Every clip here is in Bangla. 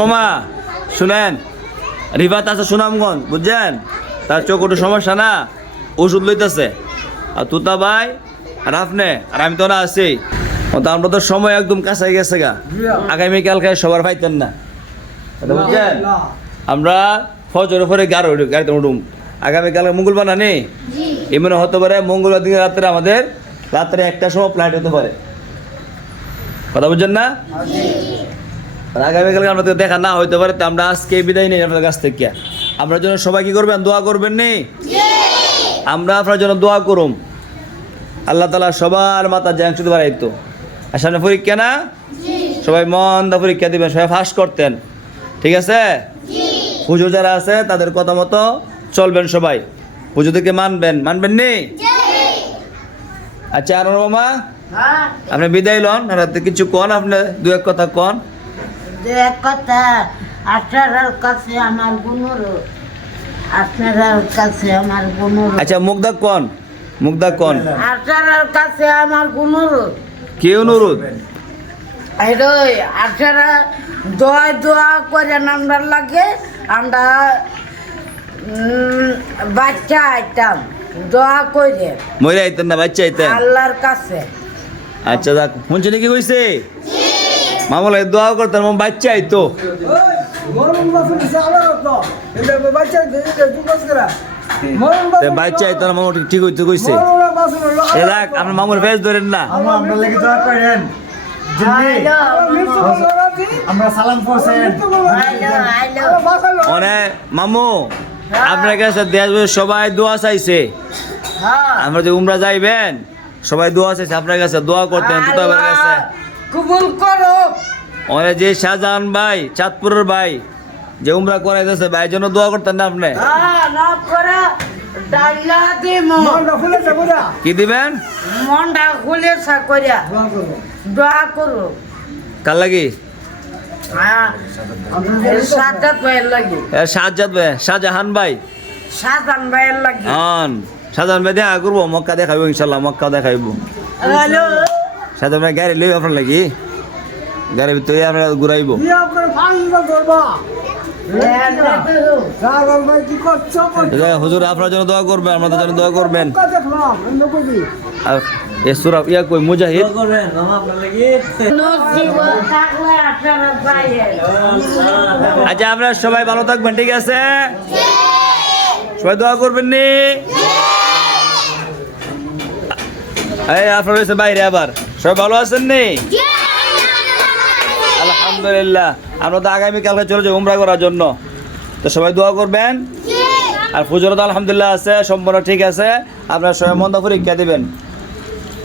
মামা শুনেন। রিফাত আছে সুনামগঞ্জ বুঝছেন? তার চোখ একটু সমস্যা না? ওষুধ লইতেছে। আর তুতা ভাই আর আপনি আর আমি তো না আছি। আমরা তো সময় একদম কাছাই গেছে গা। আগামীকালকে সবার পাইতেন না। বুঝছেন? আমরা ফজরের পরে গাড়ি গাড়িতে উঠুম। আগামীকাল মঙ্গলবার না নেই এমন হতে পারে মঙ্গলবার দিন রাত্রে আমাদের রাত্রে একটা সময় ফ্লাইট হতে পারে। কথা বুঝছেন না? আগামীকালকে আমাদের দেখা না হইতে পারে তো আমরা আজকে বিদায় নেই আপনাদের কাছ থেকে। আমরা জন্য সবাই কি করবেন দোয়া করবেন নি? আমরা আপনার জন্য দোয়া করুম। আল্লাহ তালা সবার মাথা জ্যাং শুধু বাড়াইতো আর সামনে পরীক্ষা না? সবাই মন দা পরীক্ষা দিবেন সবাই ফাঁস করতেন। ঠিক আছে? পুজো যারা আছে তাদের কথা মতো চলবেন সবাই। পুজো থেকে মানবেন মানবেন নি? আচ্ছা আর মামা? হ্যাঁ। আপনি বিদায় লন কিছু কন আপনি? দু এক কথা কন। যে এক কথা আপনার কাছে আমার গুণরূপ। আপনার কাছে আমার গুণরূপ। আচ্ছা মুগ্ধা কন? মুগ্ধা কন? আপনার কাছে আমার গুণরূপ। কি অনুরোধ আপনারা দোয়া দোয়া করে লাগে আমরা বাচ্চা আইতাম দোয়া করে মরে আইতেন না বাচ্চা আল্লাহর কাছে। আচ্ছা শুনছেন কি কইছে? মামলা দোয়া করতেন মামা বাচ্চা আইতো তে। বাচ্চা আইতো ঠিক- হইতে কইছে। দেখ আপনার মামুর ফেস ধরেন না। মামু আপনার কাছে দেশ সবাই দোয়া চাইছে। হ্যাঁ। আমরা যে উমরা যাইবেন সবাই দোয়া চাইছে আপনার কাছে দোয়া করতেন কাছে। কবুল করো। যে শাহজাহান ভাই চাঁদপুরের ভাই যে উমরা করাইতেছে ভাই জন্য দোয়া করতেন না আপনি? হ্যাঁ কি দিবেন? মনটা খুলে করিয়া দোয়া করো। কার। লাগি? হ্যাঁ এ, শাহজাদ ভাই শাহজাহান ভাই। শাহজাহান দেখা করব মক্কা দেখাইব ইনশাল্লাহ মক্কা দেখাইব। হ্যালো। শাহজাহান ভাই গাড়ি লইব আপনার লাগি? গাড়ির ভিতরে আপনার ঘুরাইব হুজুর আপনার জন্য দোয়া করবেন আমাদের জন্য দোয়া করবেন। আর এ সুরা ইয়া কই মুজাহিদ? আচ্ছা আপনারা সবাই ভালো থাকবেন ঠিক আছে? সবাই দোয়া করবেন নি? এই আপনার রয়েছে বাইরে আবার। সবাই ভালো আছেন নি? আলহামদুলিল্লাহ। আমরা তো আগামীকালকে চলে যাব উমরা করার জন্য। তো সবাই দোয়া করবেন। আর পুজোর তো আলহামদুলিল্লাহ আছে সম্পূর্ণ ঠিক আছে। আপনারা সবাই মন্দ পরীক্ষা দেবেন।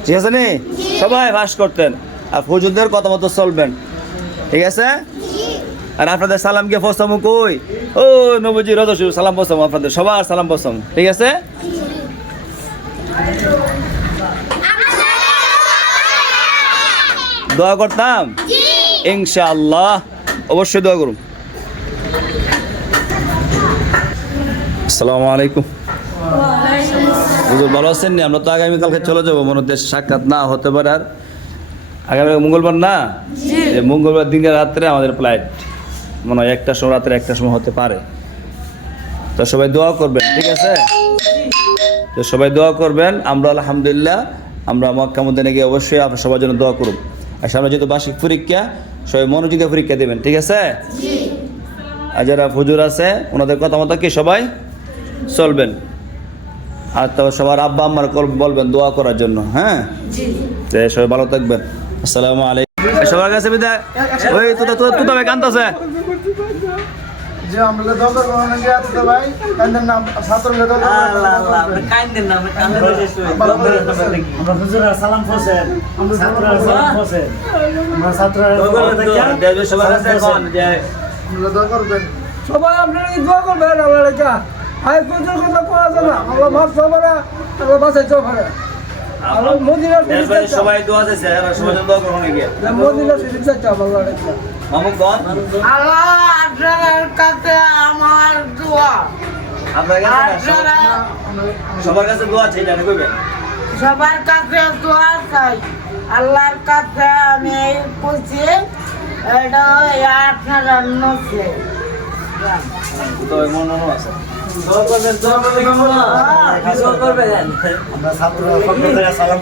ঠিক আছে নি? সবাই বাস করতেন। আর পুজোদের কথা মতো চলবেন। ঠিক আছে? আর আপনাদের সালামকে পৌঁছামু কই? ও নবজি রদসু সালাম পৌঁছামু আপনাদের। সবার সালাম পৌঁছামু ঠিক আছে? দোয়া করতাম? ইনশাআল্লাহ। অবশ্যই দোয়া করুন। আসসালামু আলাইকুম। হুজুর ভালো আছেন নি? আমরা তো আগামীকালকে চলে যাব। মনে হচ্ছে সাক্ষাৎ না হতে পারে আর। আগামী মঙ্গলবার না? এই মঙ্গলবার দিনের রাত্রে আমাদের ফ্লাইট। মনে হয় একটা সময় রাত্রে একটা সময় হতে পারে। তো সবাই দোয়া করবেন ঠিক আছে? তো সবাই দোয়া করবেন। আমরা আলহামদুলিল্লাহ আমরা মক্কা মদিনে গিয়ে অবশ্যই আপনার সবার জন্য দোয়া করুন। আর সামনে যেহেতু বার্ষিক পরীক্ষা সবাই মনোযোগে পরীক্ষা দেবেন ঠিক আছে? আর যারা হুজুর আছে ওনাদের কথা মতো কি সবাই চলবেন? আর তো সবার আব্বা আম্মার বলবেন দোয়া করার জন্য হ্যাঁ? সবাই ভালো থাকবেন। আসসালামু আলাইকুম। সবার কাছে বিদায়। ওই তো তো তো কান্দাছে যে আমরা দোয়া করব অনেকে আছে তো ভাই কান্দেন না ছাত্রকে দোয়া করব আমরা হুজুরা সালাম করছেন ছাত্ররা সালাম করছেন আমরা ছাত্ররা সবার কাছে এখন যে আমরা করবেন। সবাই আপনারা কি দোয়া করবেন আল্লাহ লেখা কোথাও কথা কোয়া আল্লাহ মাফ সবারা আল্লাহ আল্লাহ মদিনার সবাই দোয়া দিয়েছে সবাই দোয়া করুন মদিনার আল্লাহ লেখা আল্লাহ! আপনার কাছে আমার দোয়া। আপনার কাছে সবার কাছে দোয়া চাই জানে কইবেন সবার কাছে দোয়া চাই। আল্লাহর কাছে আমি এই বলছি এটা আপনারা নছে তো মনে আছে। সালাম